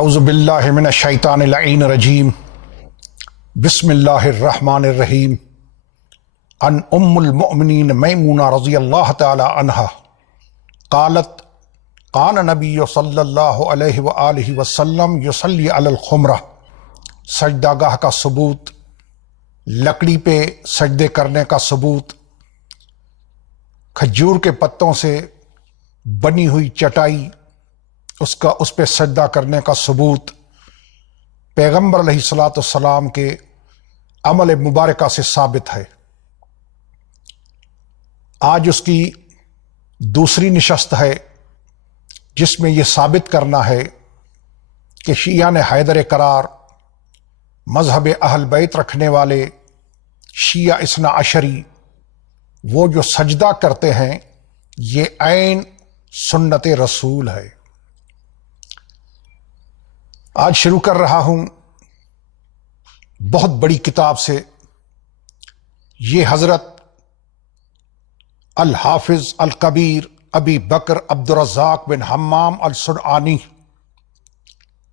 اعوذ باللہ من الشیطان اللعین الرجیم بسم اللہ الرحمن الرحیم عن ام المؤمنین میمونہ رضی اللہ تعالی عنہا قالت قان نبی صلی اللہ علیہ وآلہ وسلم یصلی علی الخمرہ۔ سجدہ گاہ کا ثبوت، لکڑی پہ سجدے کرنے کا ثبوت، کھجور کے پتوں سے بنی ہوئی چٹائی اس پہ سجدہ کرنے کا ثبوت پیغمبر علیہ الصلاۃ والسلام کے عمل مبارکہ سے ثابت ہے۔ آج اس کی دوسری نشست ہے جس میں یہ ثابت کرنا ہے کہ شیعہ نے حیدر قرار، مذہب اہل بیت رکھنے والے شیعہ اثنا عشری، وہ جو سجدہ کرتے ہیں یہ عین سنت رسول ہے۔ آج شروع کر رہا ہوں بہت بڑی کتاب سے، یہ حضرت الحافظ الکبیر ابی بکر عبدالرزاق بن حمام الصنعانی،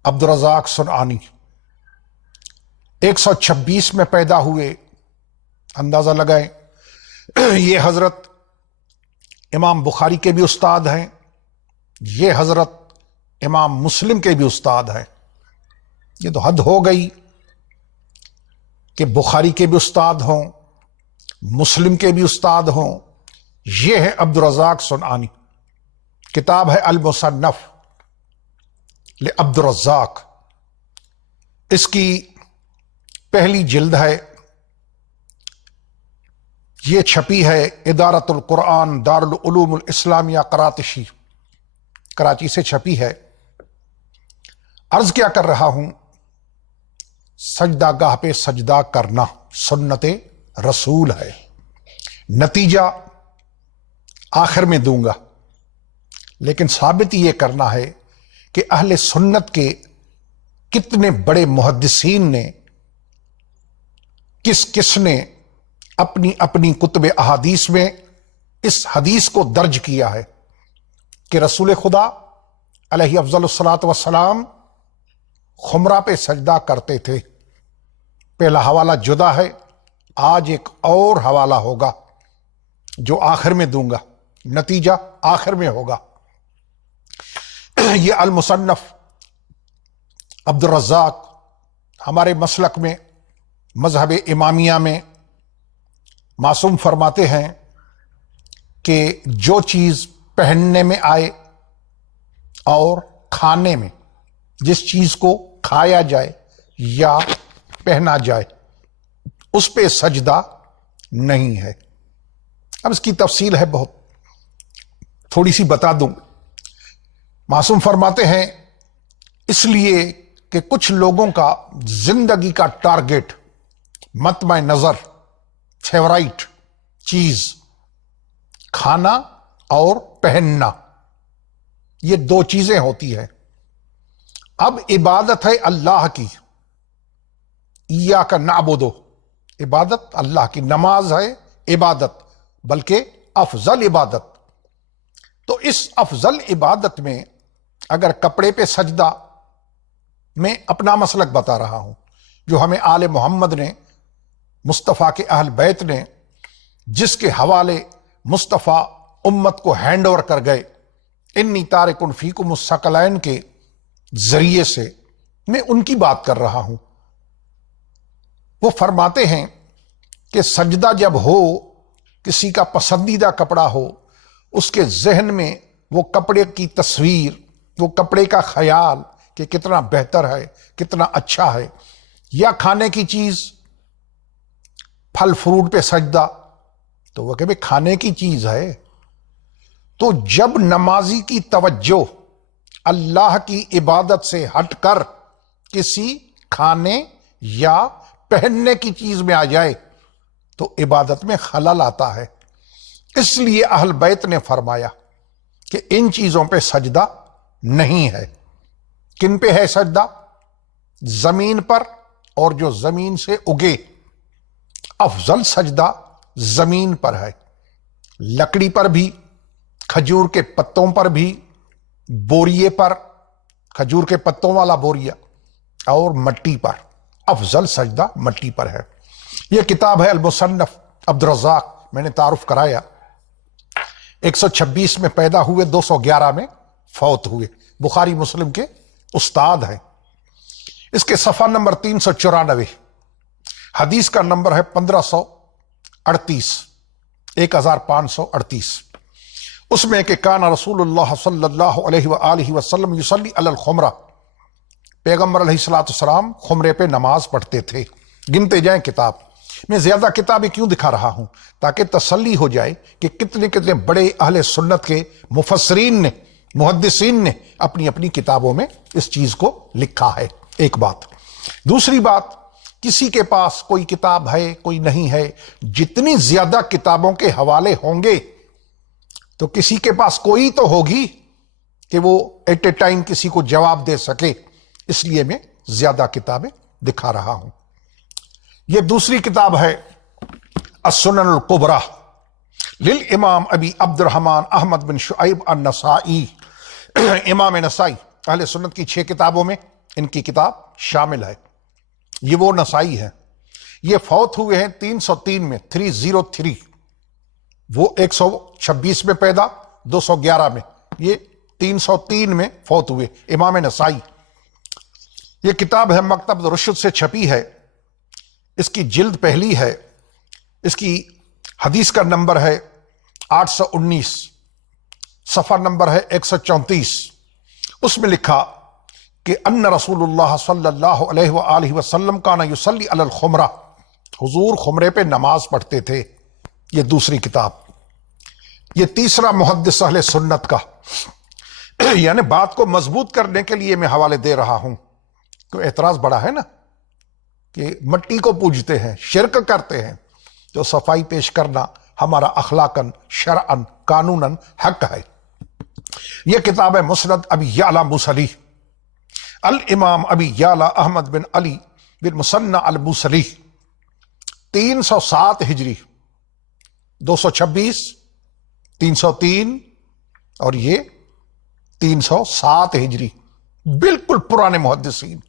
عبدالرزاق صنعانی 126 میں پیدا ہوئے، اندازہ لگائیں۔ یہ حضرت امام بخاری کے بھی استاد ہیں، یہ حضرت امام مسلم کے بھی استاد ہیں۔ یہ تو حد ہو گئی کہ بخاری کے بھی استاد ہوں، مسلم کے بھی استاد ہوں۔ یہ ہے عبدالرزاق صنعانی، کتاب ہے المصنف لعبدالرزاق، اس کی پہلی جلد ہے، یہ چھپی ہے ادارۃ القرآن دارالعلوم الاسلامیہ کراچی سے چھپی ہے۔ عرض کیا کر رہا ہوں، سجدہ گاہ پہ سجدہ کرنا سنت رسول ہے۔ نتیجہ آخر میں دوں گا، لیکن ثابت یہ کرنا ہے کہ اہل سنت کے کتنے بڑے محدثین نے، کس نے اپنی اپنی کتب احادیث میں اس حدیث کو درج کیا ہے کہ رسول خدا علیہ افضل الصلاۃ والسلام خمرہ پہ سجدہ کرتے تھے۔ پہلا حوالہ جدا ہے، آج ایک اور حوالہ ہوگا جو آخر میں دوں گا، نتیجہ آخر میں ہوگا۔ یہ المصنف عبدالرزاق ہمارے مسلک میں، مذہب امامیہ میں معصوم فرماتے ہیں کہ جو چیز پہننے میں آئے اور کھانے میں، جس چیز کو کھایا جائے یا پہنا جائے، اس پہ سجدہ نہیں ہے۔ اب اس کی تفصیل ہے بہت، تھوڑی سی بتا دوں۔ معصوم فرماتے ہیں اس لیے کہ کچھ لوگوں کا زندگی کا ٹارگٹ، مطمع نظر، فیورائٹ چیز کھانا اور پہننا، یہ دو چیزیں ہوتی ہیں۔ اب عبادت ہے اللہ کی، ایاک نعبد، عبادت اللہ کی، نماز ہے عبادت، بلکہ افضل عبادت۔ تو اس افضل عبادت میں اگر کپڑے پہ سجدہ، میں اپنا مسلک بتا رہا ہوں جو ہمیں آل محمد نے، مصطفیٰ کے اہل بیت نے، جس کے حوالے مصطفیٰ امت کو ہینڈ اوور کر گئے، انی تارک فیکم الثقلین کے ذریعے سے، میں ان کی بات کر رہا ہوں۔ وہ فرماتے ہیں کہ سجدہ جب ہو، کسی کا پسندیدہ کپڑا ہو، اس کے ذہن میں وہ کپڑے کی تصویر، وہ کپڑے کا خیال کہ کتنا بہتر ہے، کتنا اچھا ہے، یا کھانے کی چیز، پھل فروٹ پہ سجدہ، تو وہ کہ بھئی کھانے کی چیز ہے۔ تو جب نمازی کی توجہ اللہ کی عبادت سے ہٹ کر کسی کھانے یا پہننے کی چیز میں آ جائے تو عبادت میں خلل آتا ہے۔ اس لیے اہل بیت نے فرمایا کہ ان چیزوں پہ سجدہ نہیں ہے۔ کن پہ ہے سجدہ؟ زمین پر، اور جو زمین سے اگے، افضل سجدہ زمین پر ہے۔ لکڑی پر بھی، کھجور کے پتوں پر بھی، بوریے پر، کھجور کے پتوں والا بوریا اور مٹی پر. افضل سجدہ مٹی پر ہے. یہ کتاب ہے المصنف عبد الرزاق. میں نے تعارف کرایا. 126 میں پیدا ہوئے، 211 میں فوت ہوئے. بخاری مسلم کے استاد ہیں. اس کے صفحہ نمبر 394. حدیث کا نمبر ہے 1538، 1538. اس میں کہ کان رسول اللہ صلی اللہ علیہ وآلہ وسلم یصلی علی الخمرہ، پیغمبر علیہ الصلوۃ والسلام خمرے پہ نماز پڑھتے تھے. گنتے جائیں کتاب. میں زیادہ کتابیں کیوں دکھا رہا ہوں؟ تاکہ تسلی ہو جائے کہ کتنے کتنے بڑے اہل سنت کے مفسرین نے، محدثین نے اپنی اپنی کتابوں میں اس چیز کو لکھا ہے. ایک بات. دوسری بات، کسی کے پاس کوئی کتاب ہے کوئی نہیں ہے، جتنی زیادہ کتابوں کے حوالے ہوں گے تو کسی کے پاس کوئی تو ہوگی کہ وہ ایٹ اے ٹائم کسی کو جواب دے سکے. اس لیے میں زیادہ کتابیں دکھا رہا ہوں. یہ دوسری کتاب ہے السنن الکبریٰ للامام ابی عبد الرحمن احمد بن شعیب النسائی. امام نسائی اہل سنت کی 6 کتابوں میں ان کی کتاب شامل ہے. یہ وہ نسائی ہے. یہ فوت ہوئے ہیں 303 میں، 303. وہ 126 میں پیدا، 211 میں. یہ 303 میں فوت ہوئے امام نسائی. یہ کتاب ہے مکتب رشد سے چھپی ہے. اس کی جلد پہلی ہے. اس کی حدیث کا نمبر ہے 819، صفحہ نمبر ہے 134. اس میں لکھا کہ ان رسول اللہ صلی اللہ علیہ وآلہ وسلم کان یصلی علی الخمرہ، حضور خمرے پہ نماز پڑھتے تھے. یہ دوسری کتاب. یہ تیسرا محدث اہل سنت کا، یعنی بات کو مضبوط کرنے کے لیے میں حوالے دے رہا ہوں. تو اعتراض بڑا ہے نا کہ مٹی کو پوجتے ہیں، شرک کرتے ہیں. تو صفائی پیش کرنا ہمارا اخلاقاً، شرعاً، قانوناً حق ہے. یہ کتاب ہے مسند ابی یعلا موصلی، الامام ابی یعلا احمد بن علی بن مثنی الموصلی. 307 ہجری، 226، 303 اور یہ 307 ہجری. بالکل پرانے محدثین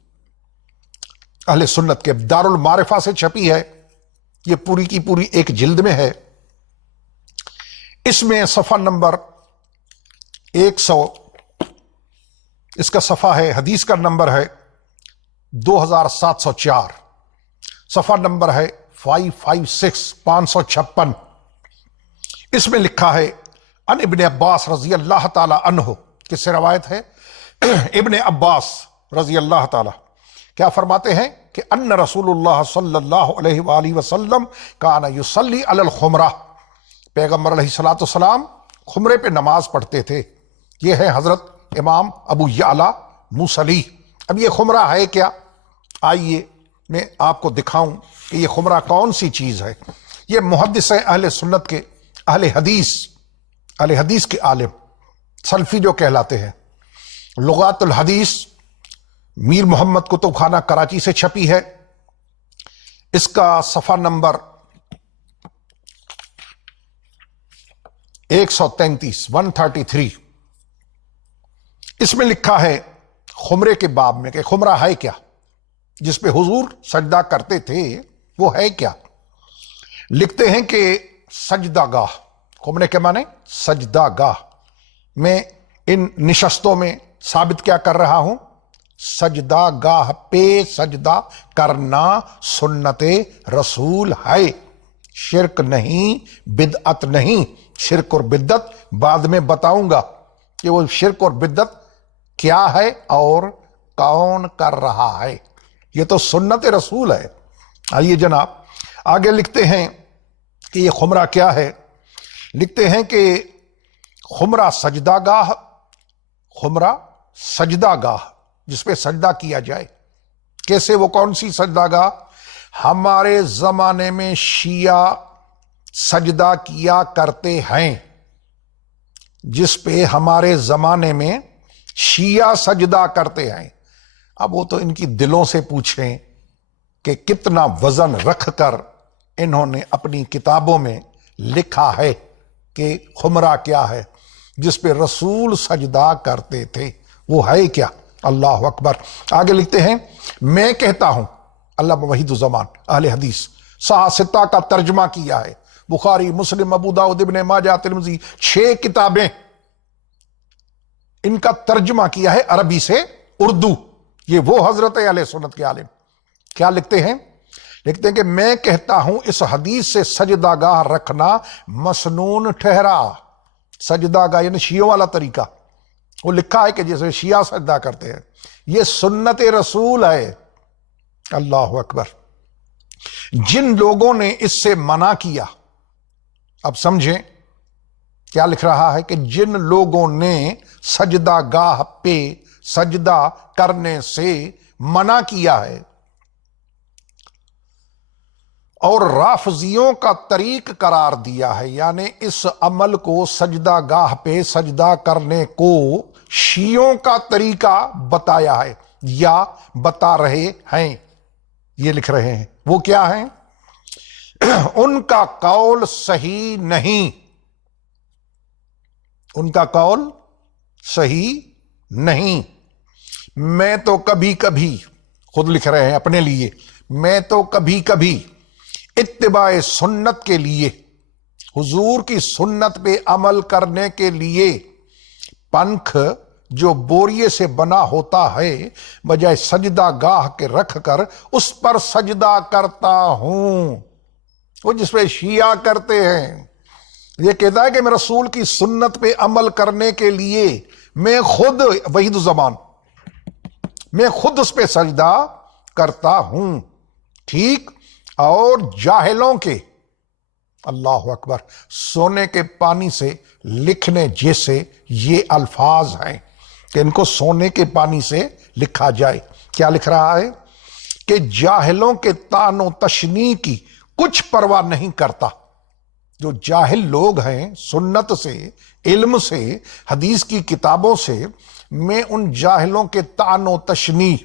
اہل سنت کے. دار المعرفہ سے چھپی ہے. یہ پوری کی پوری ایک جلد میں ہے. اس میں صفحہ نمبر 100، اس کا صفحہ ہے، حدیث کا نمبر ہے 2704، صفحہ نمبر ہے 556، 556. اس میں لکھا ہے ان ابن عباس رضی اللہ تعالی عنہ. کس سے روایت ہے؟ ابن عباس رضی اللہ تعالی. کیا فرماتے ہیں کہ ان رسول اللہ صلی اللہ علیہ وآلہ وسلم کان یصلی علی الخمرہ، پیغمبر علیہ الصلوۃ والسلام خمرے پہ نماز پڑھتے تھے. یہ ہے حضرت امام ابو یعلا موصلی. اب یہ خمرہ ہے کیا؟ آئیے میں آپ کو دکھاؤں کہ یہ خمرہ کون سی چیز ہے. یہ محدث اہل سنت کے، اہل حدیث کے عالم، سلفی جو کہلاتے ہیں. لغات الحدیث میر محمد کتب خانہ کراچی سے چھپی ہے. اس کا صفحہ نمبر 133، 133. اس میں لکھا ہے خمرے کے باب میں کہ خمرہ ہے کیا، جس پہ حضور سجدہ کرتے تھے وہ ہے کیا. لکھتے ہیں کہ سجدہ گاہ، خمرے کے معنی سجدہ گاہ. میں ان نشستوں میں ثابت کیا کر رہا ہوں؟ سجدہ گاہ پہ سجدہ کرنا سنت رسول ہے، شرک نہیں، بدعت نہیں. شرک اور بدعت بعد میں بتاؤں گا کہ وہ شرک اور بدعت کیا ہے اور کون کر رہا ہے. یہ تو سنت رسول ہے. آئیے جناب آگے لکھتے ہیں کہ یہ خمرہ کیا ہے. لکھتے ہیں کہ خمرہ سجدہ گاہ، خمرہ سجدہ گاہ جس پہ سجدہ کیا جائے. کیسے؟ وہ کون سی سجدہ گاہ؟ ہمارے زمانے میں شیعہ سجدہ کیا کرتے ہیں، جس پہ ہمارے زمانے میں شیعہ سجدہ کرتے ہیں. اب وہ تو ان کی دلوں سے پوچھیں کہ کتنا وزن رکھ کر انہوں نے اپنی کتابوں میں لکھا ہے کہ خمرہ کیا ہے جس پہ رسول سجدہ کرتے تھے. وہ ہے کیا؟ اللہ اکبر. آگے لکھتے ہیں میں کہتا ہوں، علامہ وحید الزمان اہل حدیث، صحاح ستہ کا ترجمہ کیا ہے، بخاری، مسلم، ابو داؤد، ابن ماجہ، ترمذی، 6 کتابیں ان کا ترجمہ کیا ہے عربی سے اردو. یہ وہ حضرت اہل سنت کے عالم کیا لکھتے ہیں؟ لکھتے ہیں کہ میں کہتا ہوں اس حدیث سے سجدہ گاہ رکھنا مسنون ٹھہرا. سجدہ گاہ یعنی شیعوں والا طریقہ، وہ لکھا ہے کہ جیسے شیعہ سجدہ کرتے ہیں، یہ سنت رسول ہے. اللہ اکبر. جن لوگوں نے اس سے منع کیا، اب سمجھیں کیا لکھ رہا ہے، کہ جن لوگوں نے سجدہ گاہ پہ سجدہ کرنے سے منع کیا ہے اور رافضیوں کا طریق قرار دیا ہے، یعنی اس عمل کو، سجدہ گاہ پہ سجدہ کرنے کو شیعوں کا طریقہ بتایا ہے یا بتا رہے ہیں، یہ لکھ رہے ہیں. وہ کیا ہیں؟ ان کا قول صحیح نہیں، ان کا قول صحیح نہیں. میں تو کبھی کبھی، خود لکھ رہے ہیں اپنے لیے، میں تو کبھی کبھی اتباع سنت کے لیے، حضور کی سنت پہ عمل کرنے کے لیے، پنکھ جو بوریے سے بنا ہوتا ہے بجائے سجدہ گاہ کے رکھ کر اس پر سجدہ کرتا ہوں. وہ جس پہ شیعہ کرتے ہیں، یہ کہتا ہے کہ میں رسول کی سنت پہ عمل کرنے کے لیے میں خود، وحید الزمان، میں خود اس پہ سجدہ کرتا ہوں. ٹھیک. اور جاہلوں کے، اللہ اکبر، سونے کے پانی سے لکھنے جیسے یہ الفاظ ہیں کہ ان کو سونے کے پانی سے لکھا جائے. کیا لکھ رہا ہے؟ کہ جاہلوں کے طعن و تشنیع کی کچھ پرواہ نہیں کرتا. جو جاہل لوگ ہیں سنت سے، علم سے، حدیث کی کتابوں سے، میں ان جاہلوں کے طعن و تشنیع،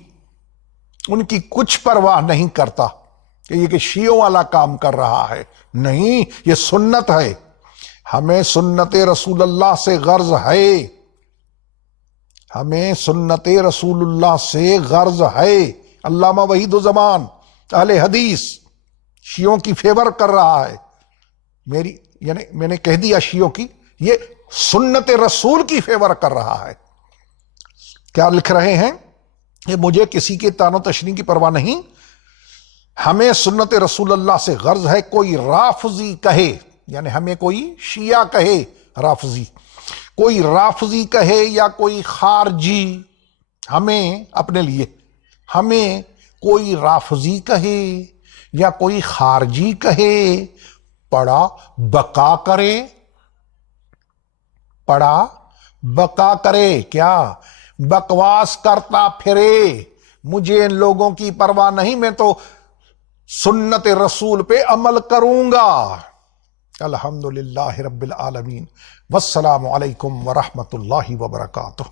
ان کی کچھ پرواہ نہیں کرتا کہ یہ کہ شیعوں والا کام کر رہا ہے. نہیں، یہ سنت ہے. ہمیں سنت رسول اللہ سے غرض ہے، ہمیں سنت رسول اللہ سے غرض ہے. علامہ وحید الزمان اہل حدیث شیعوں کی فیور کر رہا ہے. میری یعنی میں نے کہہ دیا شیعوں کی، یہ سنت رسول کی فیور کر رہا ہے. کیا لکھ رہے ہیں؟ کہ مجھے کسی کے طعن و تشنیع کی پرواہ نہیں، ہمیں سنت رسول اللہ سے غرض ہے. کوئی رافضی کہے، یعنی ہمیں کوئی شیعہ کہے، رافضی، کوئی رافضی کہے یا کوئی خارجی، ہمیں اپنے لیے، ہمیں کوئی رافضی کہے یا کوئی خارجی کہے، پڑا بقا کرے، پڑا بقا کرے، کیا بکواس کرتا پھرے، مجھے ان لوگوں کی پرواہ نہیں، میں تو سنت رسول پہ عمل کروں گا. الحمدللہ رب العالمین، والسلام علیکم ورحمۃ اللہ وبرکاتہ.